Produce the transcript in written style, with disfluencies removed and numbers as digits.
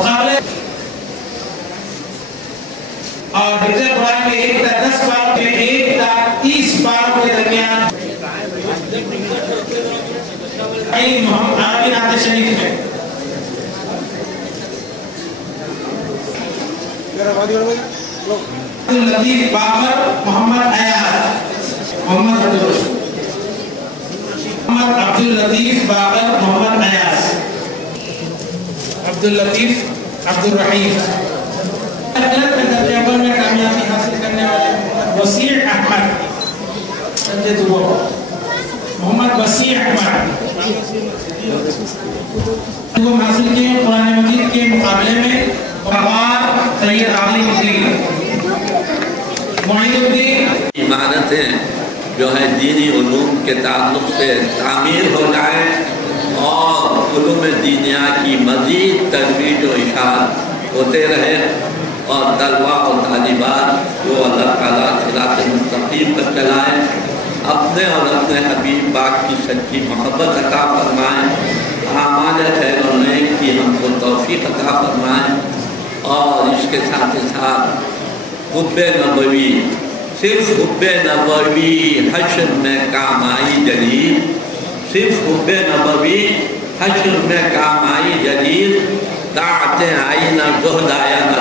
مقابلے اور حفظ قرآن میں 1 تا 10 پاروں میں 1 تا 30 پاروں کے درمیان عربی نعت شریف ہے. عبداللطیف باقر محمد ایاز محمد عبداللطیف باقر محمد ایاز عبداللطیف عبدالرحیم. درجہ اول میں کامیابی حاصل کرنے والے وسیع احمد محمد وسیع احمد حاصل کیے قرآن مجید کے مقابلے میں بغار سید عالم الدین معین الدین. عمارتیں جو ہے دینی علوم کے تعلق سے تعمیر ہو جائے اور علوم دینیا کی مزید ترویج و اشاعت ہوتے رہے اور طلباء و طالبات جو اللہ تعالیٰ صراط مستقیم پر چلائیں اپنے اور اپنے حبیب پاک کی سچی محبت عطا فرمائیں اعمال خیر و نیک کی ہم کو توفیق عطا فرمائیں اور اس کے ساتھ ساتھ حب نبوی صرف حب نبوی حشر میں کام آئی جلیل صرف حب نبوی حشر میں کام آئی جلیل طاعتیں آئی نہ زہد آیا نہ